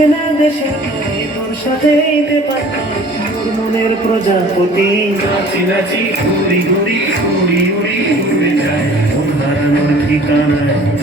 অচেনা দেশে তোর সাথে মোর মনের প্রজাপতি নাচি নাচি ঘুরি ঘুরি উড়ি উড়ি উড়ে যায় মন হারানোর ঠিকানায়